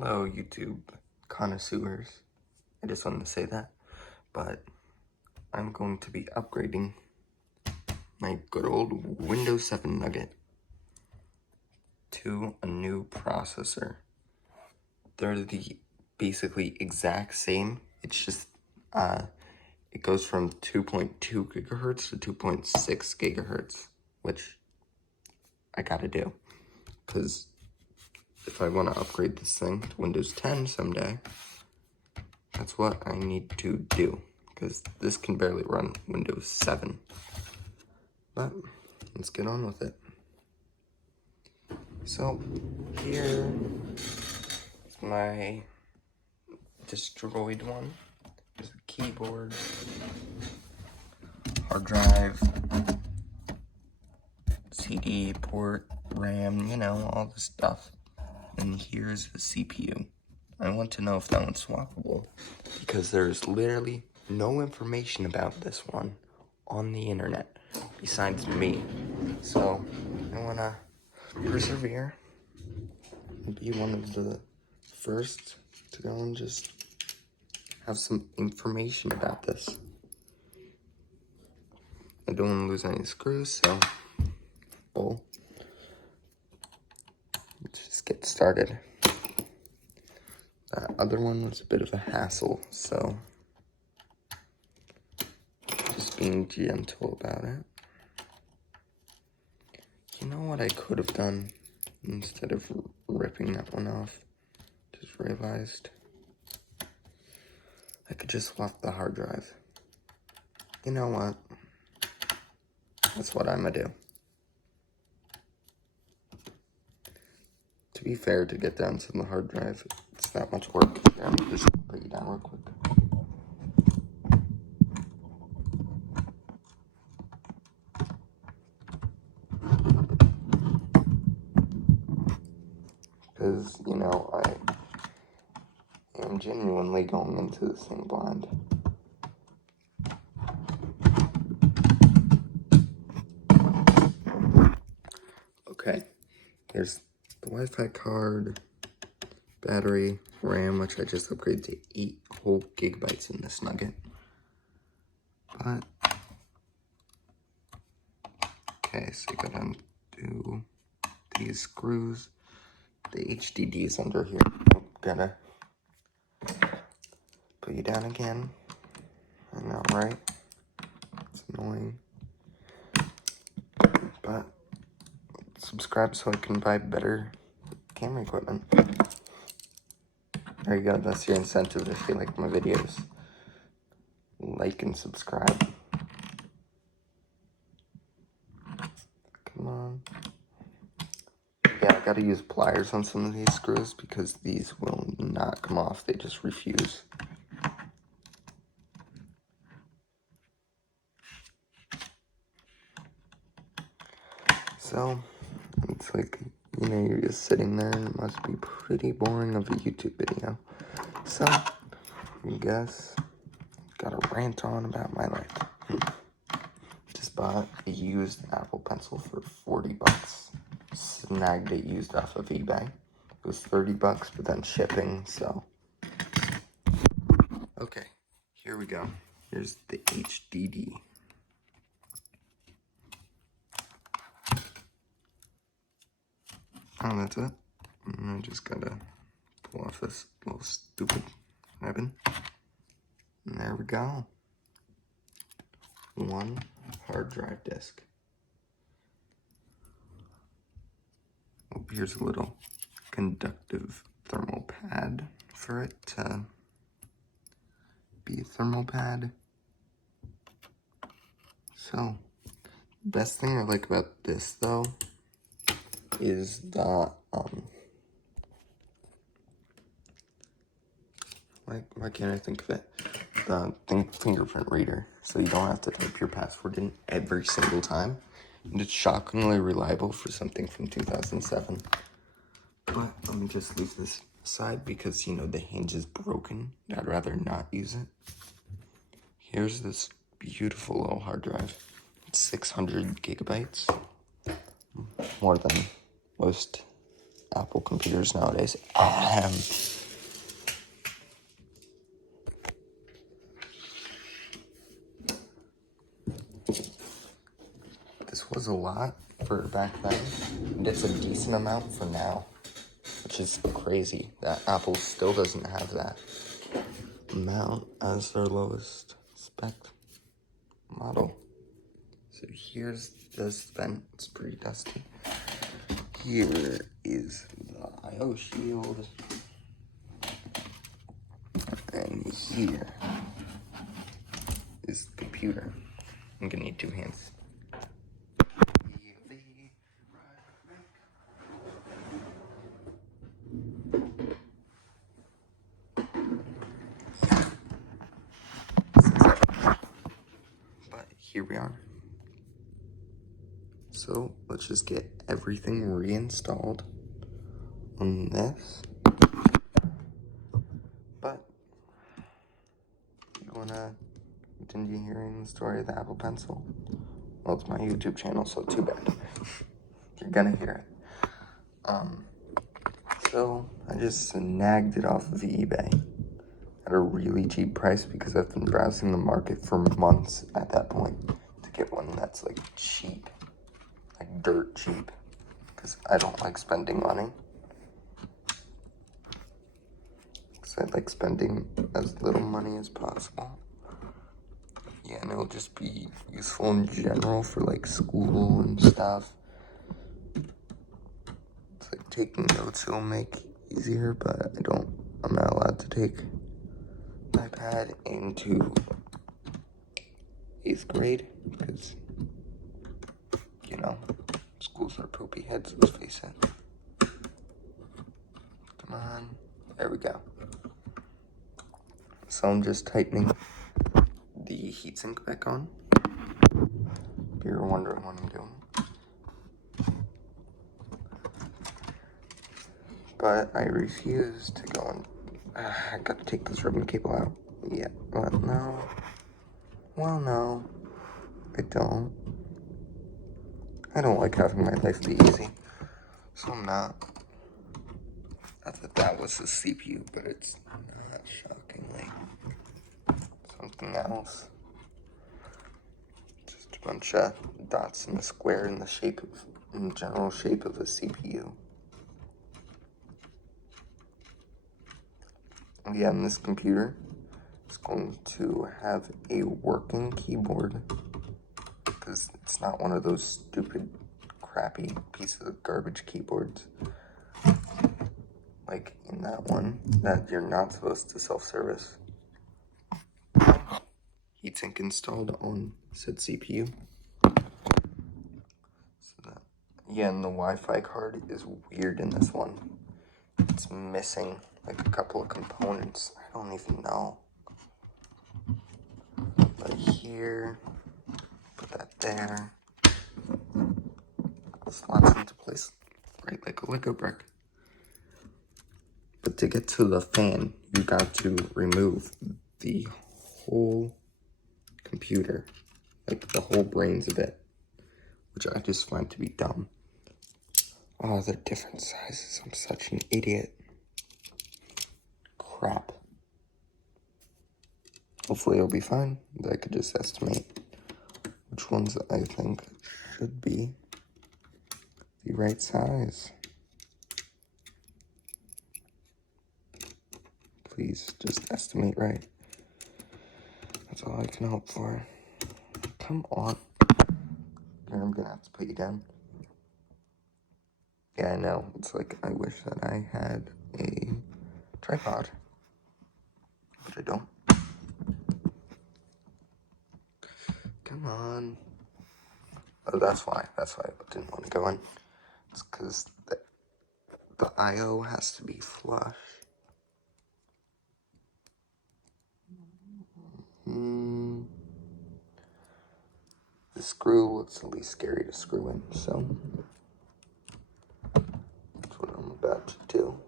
Hello, YouTube connoisseurs. I just wanted to say that, but I'm going to be upgrading my good old Windows 7 Nugget to a new processor. They're the basically exact same. It's just, it goes from 2.2 gigahertz to 2.6 gigahertz, which I gotta do, because if I want to upgrade this thing to Windows 10 someday, that's what I need to do, because this can barely run Windows 7. But let's get on with it. So here is my destroyed one. There's a keyboard, hard drive, CD port, RAM, you know, all the stuff. And here's the CPU. I want to know if that one's swappable, because there's literally no information about this one on the internet besides me. So I want to persevere and be one of the first to go and just have some information about this. I don't want to lose any screws, so let's just get started. That other one was a bit of a hassle, so just being gentle about it. You know what I could have done instead of ripping that one off? Just realized I could just swap the hard drive. You know what? That's what I'm gonna do. To be fair, to get down to the hard drive, it's that much work. Here, I'm just gonna put you down real quick. Because, you know, I am genuinely going into this thing blind. Okay, here's the Wi-Fi card, battery, RAM, which I just upgraded to 8 whole gigabytes in this Nugget. But, okay, so you gotta undo these screws. The HDD is under here. Gotta put you down again. I know, right? It's annoying. But subscribe so I can buy better camera equipment. There you go. That's your incentive if you like my videos. Like and subscribe. Come on. Yeah, I gotta use pliers on some of these screws because these will not come off. They just refuse. So, it's like, you know, you're just sitting there and it must be pretty boring of a YouTube video. So, I guess, gotta rant on about my life. Just bought a used Apple Pencil for 40 bucks. Snagged it used off of eBay. It was 30 bucks, but then shipping, so. Okay, here we go. Here's the HDD. Oh, that's it. And I just gotta pull off this little stupid ribbon. And there we go. One hard drive disk. Oh, here's a little conductive thermal pad for it to be a thermal pad. So, best thing I like about this though is the why can't I think of it? The fingerprint reader, so you don't have to type your password in every single time. And it's shockingly reliable for something from 2007. But let me just leave this aside because, you know, the hinge is broken. I'd rather not use it. Here's this beautiful little hard drive. It's 600 gigabytes. More than most Apple computers nowadays. Ahem. This was a lot for back then, and it's a decent amount for now, which is crazy that Apple still doesn't have that amount as their lowest spec model. So here's this vent. It's pretty dusty. Here is the I/O shield, and here is the computer. I'm gonna need 2 hands. But here we are. So let's just get everything reinstalled on this. But you wanna continue hearing the story of the Apple Pencil? Well, it's my YouTube channel, so too bad. You're gonna hear it. So I just snagged it off of eBay at a really cheap price because I've been browsing the market for months at that point to get one that's like cheap, like dirt cheap, because I don't like spending money. Because I like spending as little money as possible. Yeah, and it'll just be useful in general for like school and stuff. It's like taking notes it'll make easier, but I'm not allowed to take iPad into 8th grade because, schools are poopy heads, let's face it. Come on, there we go. So I'm just tightening the heatsink back on. If you're wondering what I'm doing. But I refuse to go on. I got to take this ribbon cable out. Yeah, but no. Well, no, I don't. I don't like having my life be easy, so I'm not. I thought that was the CPU, but it's not, shockingly. Something else. Just a bunch of dots in a square in the general shape of a CPU. Again, this computer is going to have a working keyboard because it's not one of those stupid, crappy pieces of garbage keyboards like in that one that you're not supposed to self-service. Heatsink installed on said CPU. Yeah, and the Wi-Fi card is weird in this one. It's missing like a couple of components. I don't even know. But here, put that there. Slots into place right like a Lego brick. But to get to the fan, you got to remove the whole computer, like the whole brains of it, which I just find to be dumb. Oh, they're different sizes. I'm such an idiot. Crap. Hopefully it'll be fine. I could just estimate which ones I think should be the right size. Please just estimate right. That's all I can hope for. Come on. Here, I'm gonna have to put you down. Yeah, I know. It's like I wish that I had a tripod, but I don't. Come on. Oh, that's why. That's why I didn't want to go in. It's because the I/O has to be flush. The screw looks the least scary to screw in, so that's what I'm about to do.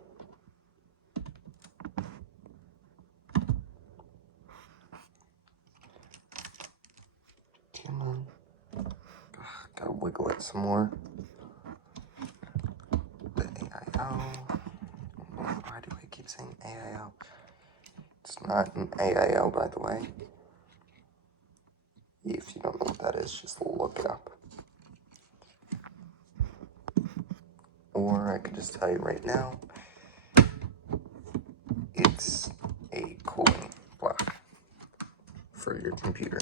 Come on. Gotta wiggle it some more. The AIO. It's not an AIO, by the way. If you don't know what that is, just look it up. Or I could just tell you right now, it's a cooling block for your computer.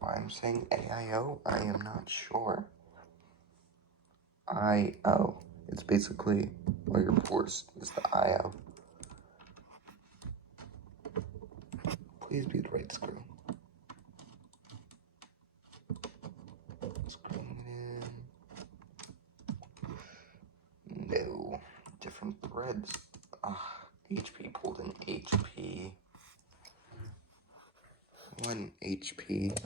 Why I'm saying AIO, I am not sure. IO. It's basically all your pores is the IO. Please be the right screw. Screwing it in. No. Different threads. HP pulled an HP. One HP.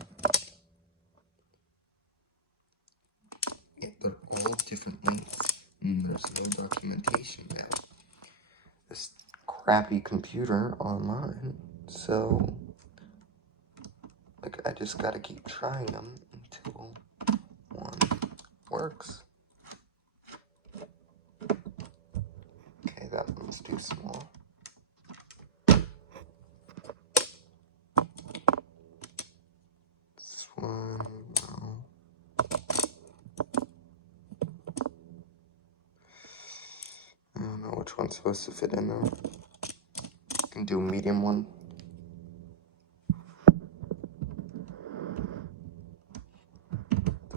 Yeah, they're all different lengths. And there's no documentation there. This crappy computer online. So, like, I just gotta keep trying them until one works. Okay, that one's too small. This one, no. I don't know which one's supposed to fit in there. I can do a medium one.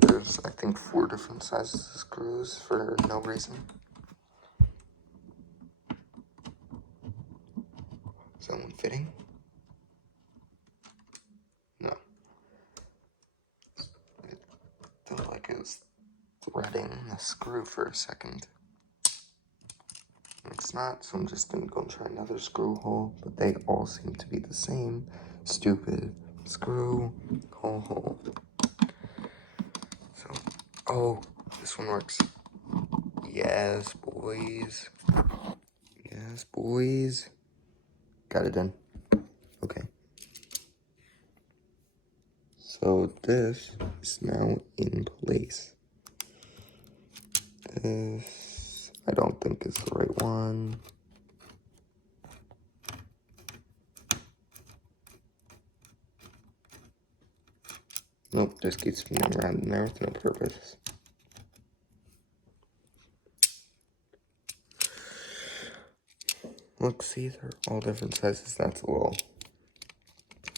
There's, I think, 4 different sizes of screws for no reason. Is that one fitting? No. It felt like it was threading the screw for a second. It's not, so I'm just gonna go and try another screw hole, but they all seem to be the same. Stupid screw hole. So, oh, this one works. Yes, boys. Yes, boys. Got it done. Okay. So this is now in place. This, I don't think is the right one. Nope, just keeps spinning around in there with no purpose. Look, see, they're all different sizes. That's a little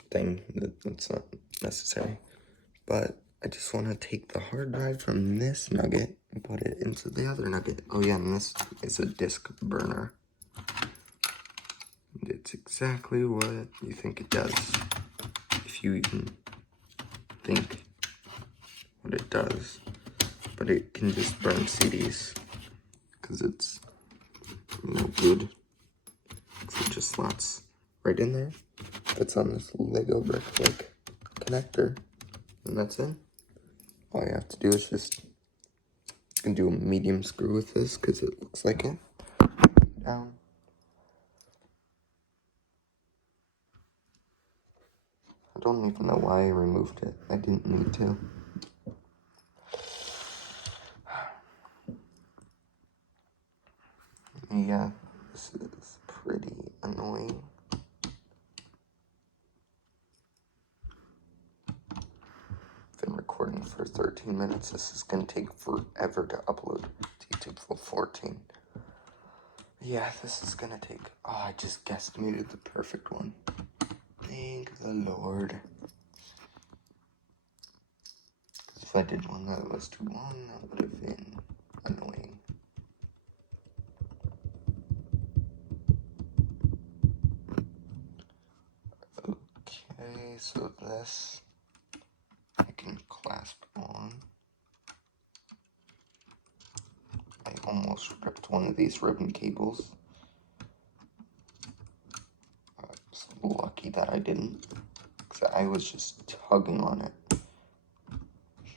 thing that's not necessary. But I just want to take the hard drive from this nugget and put it into the other nugget. Oh yeah, and this is a disk burner. And it's exactly what you think it does. If you even think what it does. But it can just burn CDs. Because it's no good. It just slots right in there. It's on this Lego brick like connector. And that's it. All you have to do is just, you can do a medium screw with this because it looks like it. Down. I don't even know why I removed it. I didn't need to. Yeah, this is pretty annoying. Been recording for 13 minutes. This is gonna take forever to upload to YouTube for 14. Yeah, this is gonna take, I just guesstimated the perfect one. Thank the Lord. If I did one that was too long, that would have been annoying. Okay, so this I can clasp on. I almost ripped one of these ribbon cables. I'm so lucky that I didn't, because I was just tugging on it.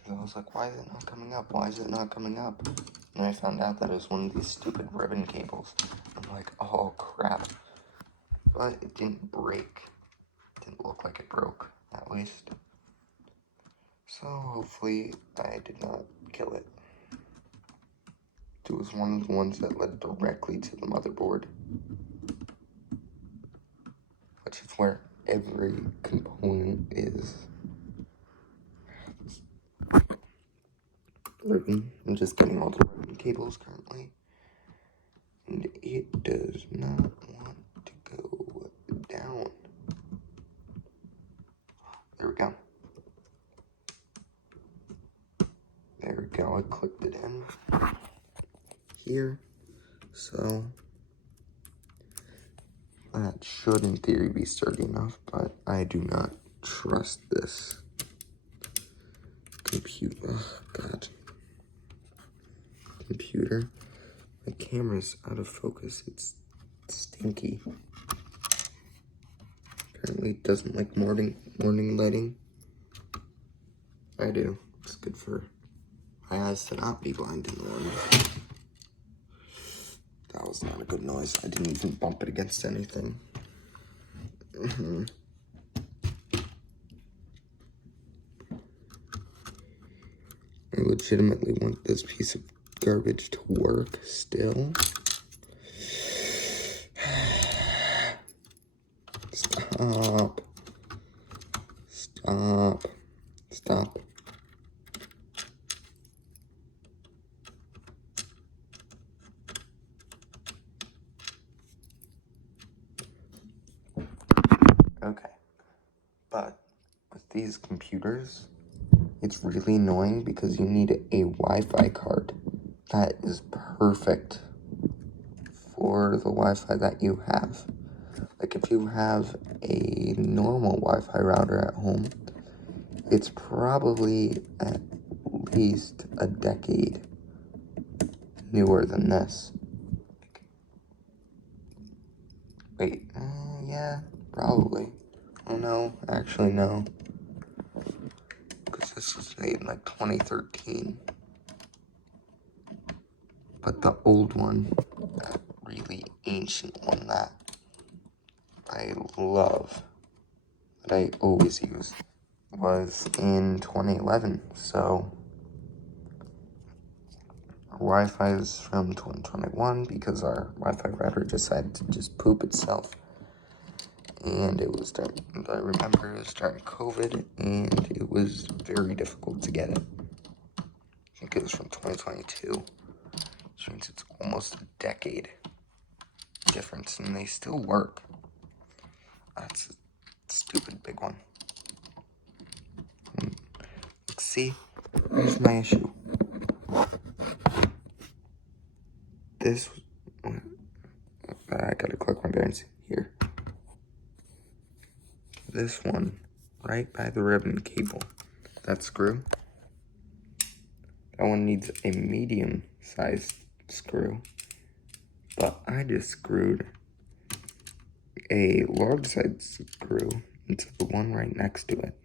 I was like, why is it not coming up? Why is it not coming up? And I found out that it was one of these stupid ribbon cables. I'm like, oh crap. But it didn't break. It didn't look like it broke, at least. So hopefully I did not kill it. It was one of the ones that led directly to the motherboard. which is where every component is. Ribbon. I'm just getting all the ribbon cables currently. And it does not want to go down. There we go. There we go. I clicked it in here. So that should in theory be sturdy enough, but I do not trust this computer. Oh, God. Computer. My camera's out of focus. It's stinky. Apparently it doesn't like morning lighting. I do. It's good for my eyes to not be blind in the morning. That was not a good noise. I didn't even bump it against anything. I legitimately want this piece of garbage to work still. Stop. Stop. Stop. Okay. But with these computers, it's really annoying because you need a Wi-Fi card that is perfect for the Wi-Fi that you have. Like if you have a normal Wi-Fi router at home, it's probably at least a decade newer than this. Wait, yeah, probably. Oh no, actually no. Because this was made in like 2013. But the old one, that really ancient one that I love, that I always use, was in 2011. So our Wi-Fi is from 2021 because our Wi-Fi router decided to just poop itself. And it was during, I remember it was during COVID, and it was very difficult to get it. I think it was from 2022, which means it's almost a decade difference, and they still work. That's a stupid big one. See, here's my issue. This, I gotta click my bearings here. This one, right by the ribbon cable, that screw, that one needs a medium-sized screw, but I just screwed a large-sized screw into the one right next to it.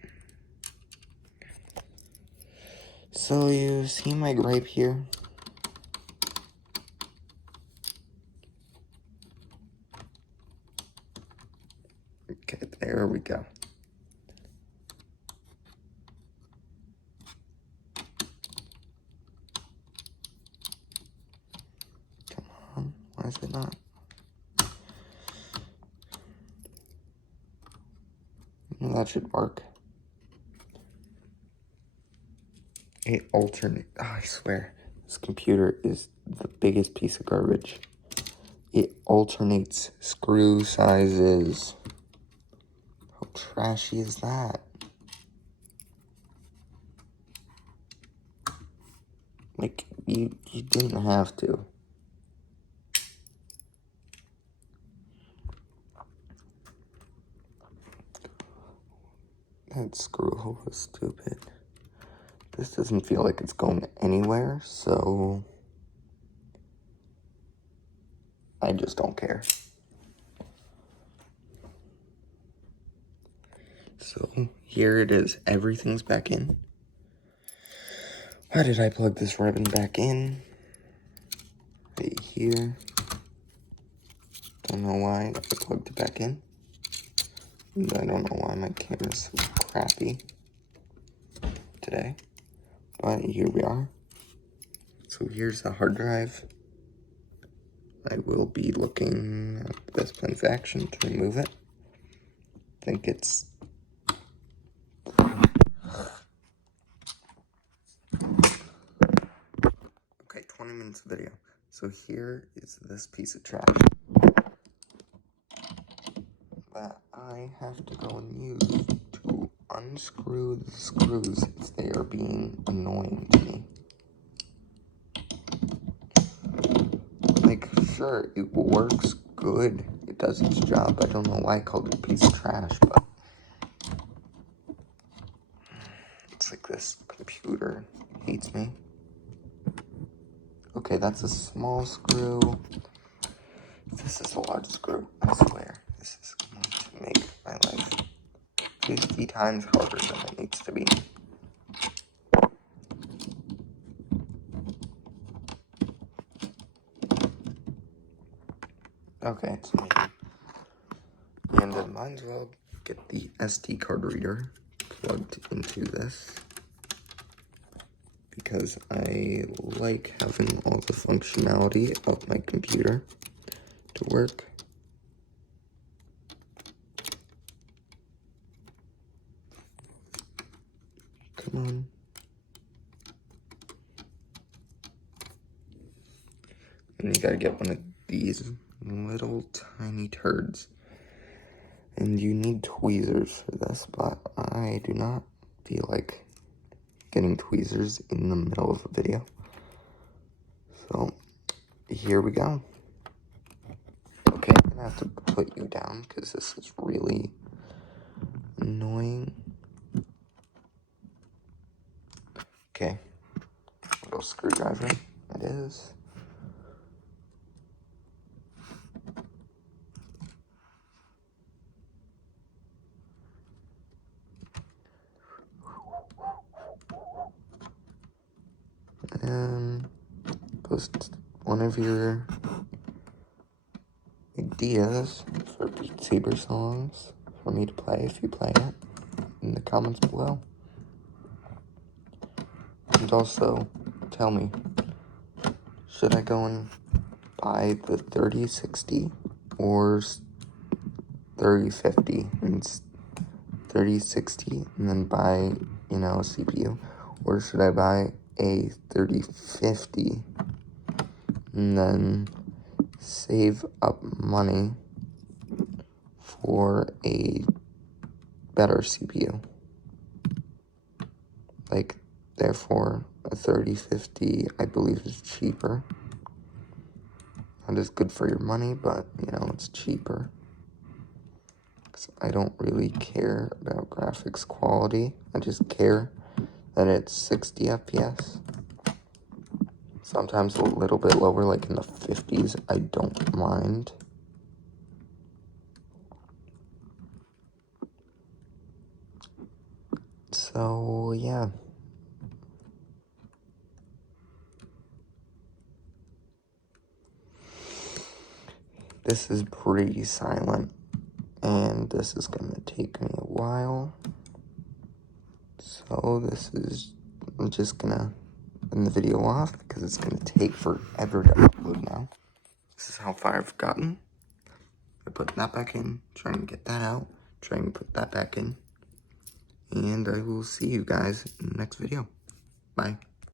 So you see my gripe here? Okay, there we go. Come on, why is it not? That should work. It alternate. Oh, I swear, this computer is the biggest piece of garbage. It alternates screw sizes. How trashy is that? Like, you didn't have to. That screw hole is stupid. This doesn't feel like it's going anywhere, so I just don't care. So here it is. Everything's back in. Why did I plug this ribbon back in? Right here. Don't know why I plugged it back in. And I don't know why my camera's so crappy today. But here we are. So here's the hard drive. I will be looking at the best plan of action to remove it. think it's... Okay, 20 minutes of video. So here is this piece of trash that I have to go and use to unscrew the screws if they are being annoying to me. Like, sure, it works good. It does its job. I don't know why I called it a piece of trash, but it's like this computer hates me. Okay, that's a small screw. This is a large screw, I swear. This is going to make my life 50 times harder than it needs to be. Okay, it's made. And then might as well get the SD card reader plugged into this, because I like having all the functionality of my computer to work. Come on. And you gotta get one of these little tiny turds. And you need tweezers for this, but I do not feel like getting tweezers in the middle of a video. So, here we go. Okay, I'm gonna have to put you down because this is really annoying. Okay, little screwdriver, it is. And post one of your ideas for Beat Saber songs for me to play if you play it in the comments below. And also, tell me, should I go and buy the 3060 or 3050 and 3060 and then buy, you know, a CPU? Or should I buy a 3050 and then save up money for a better CPU? Like, therefore, a 3050, I believe, is cheaper. Not as good for your money, but, you know, it's cheaper. Because I don't really care about graphics quality. I just care that it's 60 FPS. Sometimes a little bit lower, like in the 50s, I don't mind. So, yeah. This is pretty silent, and this is gonna take me a while. So this is, I'm just gonna end the video off because it's gonna take forever to upload now. This is how far I've gotten. I put that back in, trying to get that out, trying to put that back in. And I will see you guys in the next video. Bye.